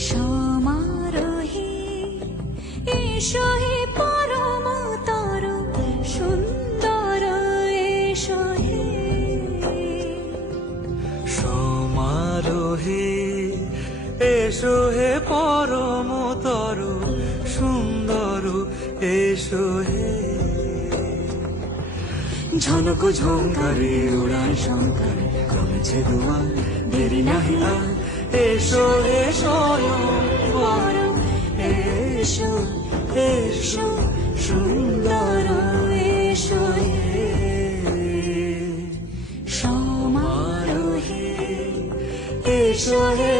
সমারোহে এসো হে পরমতর সুন্দর এসো হে সমারোহে এসো হে পরমতর সুন্দর এসো হে ঝনক ঝঙ্কারে উড়ান শঙ্কর কমেছে দুয়ার দেরি নাহি আর এসো হে স্বয়ংবর এসো এসো সুন্দর এসো হে সমারোহে এসো হে